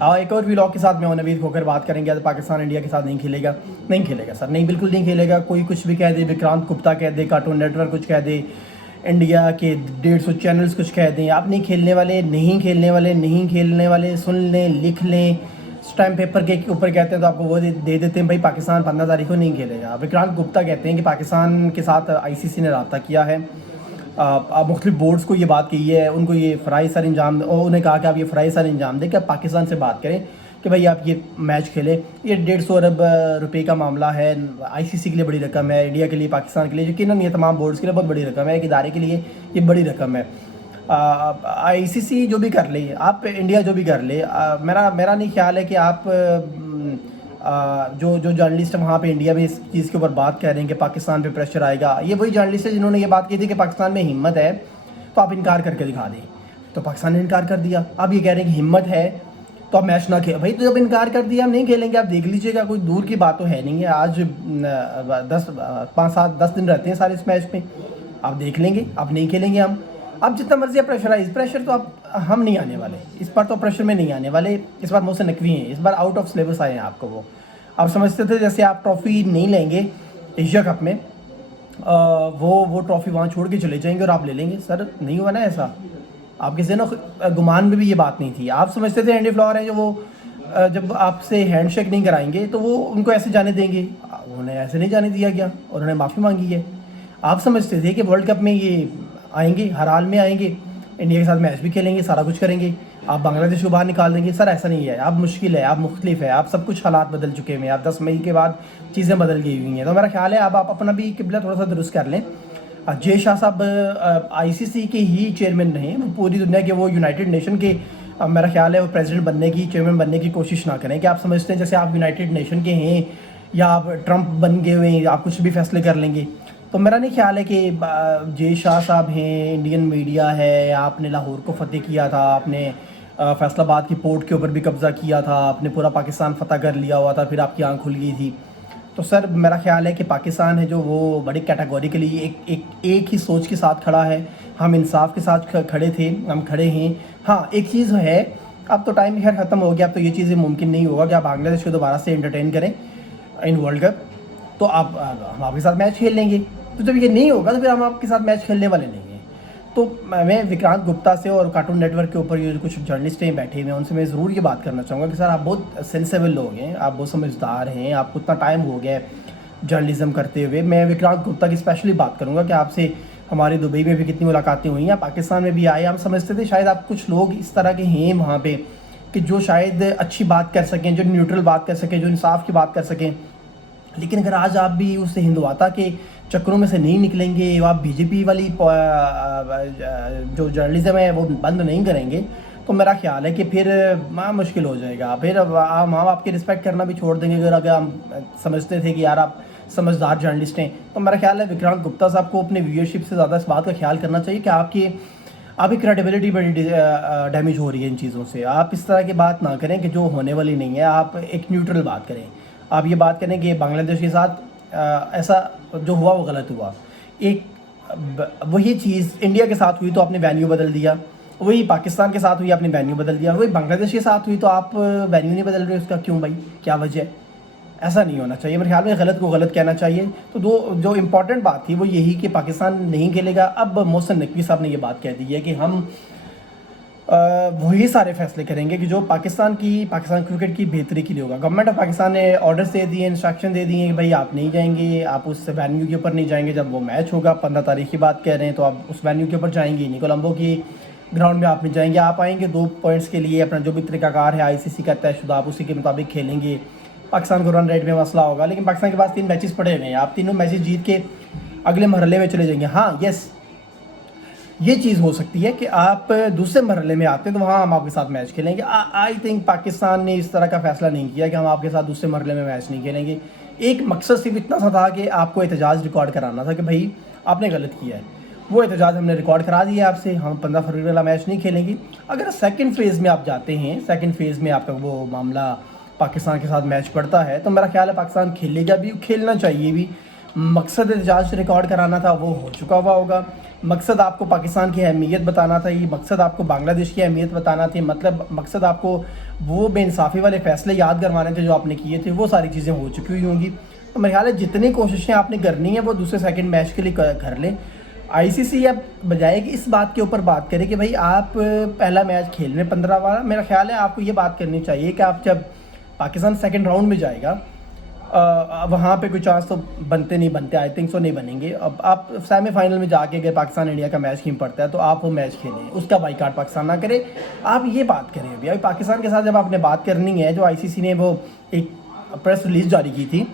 ایک اور ولاگ کے ساتھ میں نوید کھوکر بات کریں گے. پاکستان انڈیا کے ساتھ نہیں کھیلے گا سر, نہیں, بالکل نہیں کھیلے گا. کوئی کچھ بھی کہہ دے, وکرانت گپتا کہہ دے, کارٹون نیٹ ورک کچھ کہہ دے, انڈیا کے 150 چینلز کچھ کہہ دیں, آپ نہیں کھیلنے والے. سن لیں, لکھ لیں, اسٹیمپ پیپر کے اوپر کہتے ہیں تو آپ کو وہ دے دیتے ہیں بھائی پاکستان 15 تاریخ کو نہیں کھیلے گا. وکرانت گپتا کہتے ہیں کہ پاکستان کے ساتھ ICC نے رابطہ کیا ہے, مختلف بورڈز کو یہ بات کہی ہے, ان کو یہ فرائض سر انجام, انہیں کہا کہ آپ یہ فرائض سر انجام دیں کہ آپ پاکستان سے بات کریں کہ بھائی آپ یہ میچ کھیلیں. یہ 150 ارب روپے کا معاملہ ہے, ICC کے لیے بڑی رقم ہے, انڈیا کے لیے, پاکستان کے لیے, یقیناً یہ تمام بورڈز کے لیے بہت بڑی رقم ہے, ایک ادارے کے لیے یہ بڑی رقم ہے. ICC جو بھی کر لے, آپ انڈیا جو بھی کر لے, میرا نہیں خیال ہے کہ آپ جو جرنلسٹ وہاں پہ انڈیا میں اس چیز کے اوپر بات کہہ رہے ہیں کہ پاکستان پہ پریشر آئے گا, یہ وہی جرنلسٹ ہے جنہوں نے یہ بات کی تھی کہ پاکستان میں ہمت ہے تو آپ انکار کر کے دکھا دیں. تو پاکستان نے انکار کر دیا. آپ یہ کہہ رہے ہیں کہ ہمت ہے تو آپ میچ نہ کھیلیں. بھائی تو جب انکار کر دیا ہم نہیں کھیلیں گے, آپ دیکھ لیجئے گا, کوئی دور کی بات تو ہے نہیں ہے. آج 5-7-10 دن رہتے ہیں سارے اس میچ میں, آپ دیکھ لیں گے. آپ نہیں کھیلیں گے ہم, اب جتنا مرضی پریشر تو ہم نہیں آنے والے اس بار, تو پریشر میں نہیں آنے والے. اس بار محسن نقوی ہیں, اس بار آؤٹ آف سلیبس آئے ہیں. آپ کو وہ آپ سمجھتے تھے جیسے آپ ٹرافی نہیں لیں گے ایشیا کپ میں, وہ ٹرافی وہاں چھوڑ کے چلے جائیں گے اور آپ لے لیں گے. سر نہیں ہوا نا ایسا. آپ کے ذہن و گمان میں بھی یہ بات نہیں تھی. آپ سمجھتے تھے ہینڈی فلاور ہیں جو وہ جب آپ سے ہینڈ شیک نہیں کرائیں گے تو وہ ان کو ایسے جانے دیں گے. انہیں ایسے نہیں جانے دیا گیا اور انہوں نے معافی مانگی ہے. آپ سمجھتے تھے کہ ورلڈ کپ میں یہ آئیں گے, ہر حال میں آئیں گے, انڈیا کے ساتھ میچ بھی کھیلیں گے, سارا کچھ کریں گے, آپ بنگلہ دیش کو باہر نکال دیں گے. سر ایسا نہیں ہے. آپ مشکل ہے, آپ مختلف ہے, آپ سب کچھ حالات بدل چکے ہیں. آپ 10 مئی کے بعد چیزیں بدل گئی ہوئی ہیں. تو میرا خیال ہے اب آپ اپنا بھی قبلہ تھوڑا سا درست کر لیں. جے شاہ صاحب ICC کے ہی چیئرمین رہیں, وہ پوری دنیا کے, وہ یونائٹڈ نیشن کے, میرا خیال ہے وہ پریزیڈنٹ بننے کی, چیئرمین بننے کی کوشش نہ کریں کہ آپ سمجھتے ہیں جیسے آپ یونائٹڈ نیشن کے ہیں یا آپ ٹرمپ بن گئے ہوئے ہیں, آپ کچھ بھی فیصلے کر لیں گے. تو میرا نہیں خیال ہے کہ جے شاہ صاحب ہیں, انڈین میڈیا ہے, آپ نے لاہور کو فتح کیا تھا, آپ نے فیصل آباد کی پورٹ کے اوپر بھی قبضہ کیا تھا, آپ نے پورا پاکستان فتح کر لیا ہوا تھا, پھر آپ کی آنکھ کھل گئی تھی. تو سر میرا خیال ہے کہ پاکستان ہے جو وہ بڑی کیٹاگوریکلی ایک ہی سوچ کے ساتھ کھڑا ہے. ہم انصاف کے ساتھ کھڑے تھے, ہم کھڑے ہیں. ہاں ایک چیز ہے, اب تو ٹائم خیر ختم ہو گیا, اب تو یہ چیزیں ممکن نہیں ہوگا کہ آپ بنگلہ دیش کو دوبارہ سے انٹرٹین کریں ان ورلڈ کپ. تو ہم آپ کے ساتھ میچ کھیل لیں گے. تو جب یہ نہیں ہوگا تو پھر ہم آپ کے ساتھ میچ کھیلنے والے نہیں ہیں. تو میں وکرانت گپتا سے اور کارٹون نیٹ ورک کے اوپر یہ کچھ جرنلسٹ ہیں بیٹھے ہوئے ہیں, ان سے میں ضرور یہ بات کرنا چاہوں گا کہ سر آپ بہت سینسیبل لوگ ہیں, آپ بہت سمجھدار ہیں, آپ کو اتنا ٹائم ہو گیا ہے جرنلزم کرتے ہوئے. میں وکرانت گپتا کی اسپیشلی بات کروں گا کہ آپ سے ہماری دبئی میں بھی کتنی ملاقاتیں ہوئی ہیں, پاکستان میں بھی آئے. ہم سمجھتے تھے شاید آپ کچھ لوگ اس طرح کے ہیں وہاں پہ کہ جو شاید اچھی بات کر سکیں, جو نیوٹرل بات کر سکیں, جو انصاف کی بات کر سکیں. لیکن اگر آج آپ بھی اس ہندواتا کے چکروں میں سے نہیں نکلیں گے, آپ BJP والی جو جرنلزم ہے وہ بند نہیں کریں گے, تو میرا خیال ہے کہ پھر مشکل ہو جائے گا. پھر ہم آپ کی رسپیکٹ کرنا بھی چھوڑ دیں گے. اگر ہم سمجھتے تھے کہ یار آپ سمجھدار جرنلسٹ ہیں, تو میرا خیال ہے وکرانت گپتا صاحب کو اپنے ویورشپ سے زیادہ اس بات کا خیال کرنا چاہیے کہ آپ کی کریڈیبلٹی بڑی ڈیمیج ہو رہی ہے ان چیزوں سے. آپ اس طرح کی بات نہ کریں کہ جو ہونے والی نہیں ہے. آپ ایک نیوٹرل بات کریں. آپ یہ بات کریں کہ بنگلہ دیش کے ساتھ ایسا جو ہوا وہ غلط ہوا. ایک وہی چیز انڈیا کے ساتھ ہوئی تو آپ نے وینیو بدل دیا, وہی پاکستان کے ساتھ ہوئی آپ نے وینیو بدل دیا, وہی بنگلہ دیش کے ساتھ ہوئی تو آپ وینیو نہیں بدل رہے. اس کا کیوں بھائی, کیا وجہ ہے؟ ایسا نہیں ہونا چاہیے. میرے خیال میں غلط کو غلط کہنا چاہیے. تو جو امپورٹنٹ بات تھی وہ یہی کہ پاکستان نہیں کھیلے گا. اب محسن نقوی صاحب نے یہ بات کہہ دی ہے کہ ہم وہی سارے فیصلے کریں گے کہ جو پاکستان کرکٹ کی بہتری کے لیے ہوگا. گورنمنٹ آف پاکستان نے آرڈرز دے دیے, انسٹرکشن دے دیے کہ بھائی آپ نہیں جائیں گے, آپ اس وینیو کے اوپر نہیں جائیں گے. جب وہ میچ ہوگا 15 تاریخ کی بات کہہ رہے ہیں, تو آپ اس وینیو کے اوپر جائیں گے نہیں. کولمبو کی گراؤنڈ میں آپ نہیں جائیں گے. آپ آئیں گے 2 پوائنٹس کے لیے, اپنا جو بھی طریقہ کار ہے ICC کا طے شدہ, آپ اسی کے مطابق کھیلیں گے. پاکستان کو رن ریٹ میں مسئلہ ہوگا, لیکن پاکستان کے پاس 3 میچز پڑے ہوئے ہیں. آپ تینوں میچز جیت کے اگلے مرحلے میں چلے جائیں گے. ہاں یس, یہ چیز ہو سکتی ہے کہ آپ دوسرے مرحلے میں آتے ہیں تو وہاں ہم آپ کے ساتھ میچ کھیلیں گے. آئی تھنک پاکستان نے اس طرح کا فیصلہ نہیں کیا کہ ہم آپ کے ساتھ دوسرے مرحلے میں میچ نہیں کھیلیں گے. ایک مقصد صرف اتنا سا تھا کہ آپ کو احتجاج ریکارڈ کرانا تھا کہ بھائی آپ نے غلط کیا ہے. وہ احتجاج ہم نے ریکارڈ کرا دیا آپ سے. ہم 15 فروری والا میچ نہیں کھیلیں گے. اگر سیکنڈ فیز میں آپ جاتے ہیں, سیکنڈ فیز میں آپ کا وہ معاملہ پاکستان کے ساتھ میچ پڑتا ہے, تو میرا خیال ہے پاکستان کھیلے گا بھی, کھیلنا چاہیے بھی. مقصد احتجاج ریکارڈ کرانا تھا وہ ہو چکا ہوا ہوگا. مقصد آپ کو پاکستان کی اہمیت بتانا تھا, یہ مقصد آپ کو بنگلہ دیش کی اہمیت بتانا تھی, مطلب مقصد آپ کو وہ بے انصافی والے فیصلے یاد کروانے تھے جو آپ نے کیے تھے, وہ ساری چیزیں ہو چکی ہوئی ہوں گی. تو میرے خیال ہے جتنی کوششیں آپ نے کرنی ہیں وہ دوسرے سیکنڈ میچ کے لیے کر لیں. آئی سی سی اب بجائے کہ اس بات کے اوپر بات کرے کہ بھائی آپ پہلا میچ کھیل رہے ہیں 15 بار, میرا خیال ہے آپ کو یہ بات کرنی چاہیے کہ آپ جب پاکستان سیکنڈ راؤنڈ میں جائے گا وہاں پہ کوئی چانس تو نہیں بنتے, آئی تھنک سو نہیں بنیں گے. اب آپ سیمی فائنل میں جا کے اگر پاکستان انڈیا کا میچ کھیم پڑتا ہے تو آپ وہ میچ کھیلیں, اس کا بائیکاٹ پاکستان نہ کرے. آپ یہ بات کریں ابھی پاکستان کے ساتھ جب آپ نے بات کرنی ہے, جو آئی سی سی نے وہ ایک پریس ریلیز جاری کی تھی,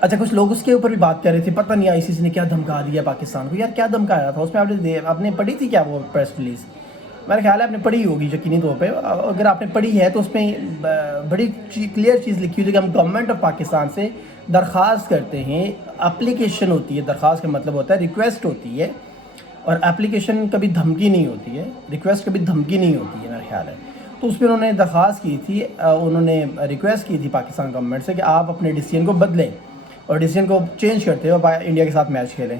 اچھا کچھ لوگ اس کے اوپر بھی بات کر رہے تھے, پتہ نہیں آئی سی سی نے کیا دھمکا دیا پاکستان کو. یار کیا دھمکایا تھا اس میں, آپ نے پڑھی تھی کیا وہ پریس ریلیز؟ میرا خیال ہے آپ نے پڑھی ہوگی یقینی طور پہ. اگر آپ نے پڑھی ہے تو اس میں بڑی کلیئر چیز لکھی ہوئی ہے کہ ہم گورنمنٹ آف پاکستان سے درخواست کرتے ہیں. اپلیکیشن ہوتی ہے, درخواست کا مطلب ہوتا ہے ریکویسٹ ہوتی ہے, اور اپلیکیشن کبھی دھمکی نہیں ہوتی ہے, ریکویسٹ کبھی دھمکی نہیں ہوتی ہے میرا خیال ہے. تو اس پہ انہوں نے درخواست کی تھی, انہوں نے ریکویسٹ کی تھی پاکستان گورنمنٹ سے کہ آپ اپنے ڈیسیجن کو بدلیں اور ڈیسیجن کو چینج کرتے ہوئے انڈیا کے ساتھ میچ کھیلیں.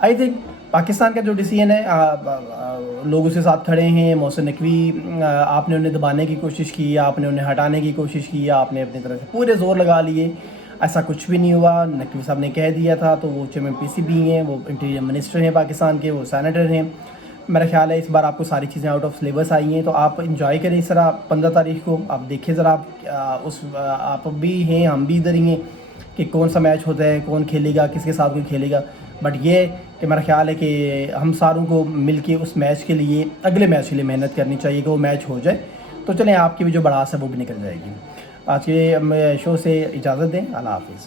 آئی تھنک پاکستان کا جو ڈیسیجن ہے, لوگ اس کے ساتھ کھڑے ہیں. محسن نقوی, آپ نے انہیں دبانے کی کوشش کی, آپ نے انہیں ہٹانے کی کوشش کی, آپ نے اپنی طرف سے پورے زور لگا لیے, ایسا کچھ بھی نہیں ہوا. نقوی صاحب نے کہہ دیا تھا, تو وہ چیئرمین پی سی بی ہیں, وہ انٹیریئر منسٹر ہیں پاکستان کے, وہ سینیٹر ہیں. میرا خیال ہے اس بار آپ کو ساری چیزیں آؤٹ آف سلیبس آئی ہیں, تو آپ انجوائے کریں اس طرح 15 تاریخ کو. آپ دیکھیں ذرا, آپ بھی ہیں, ہم بھی ادھر ہی ہیں کہ کون سا میچ ہوتا ہے, کون کھیلے گا, کس کے ساتھ کوئی کھیلے گا. بٹ یہ کہ میرا خیال ہے کہ ہم ساروں کو مل کے اس میچ کے لیے, اگلے میچ کے لیے محنت کرنی چاہیے کہ وہ میچ ہو جائے. تو چلیں آپ کی بھی جو بڑاس ہے وہ بھی نکل جائے گی. آج کے شو سے اجازت دیں, اللہ حافظ.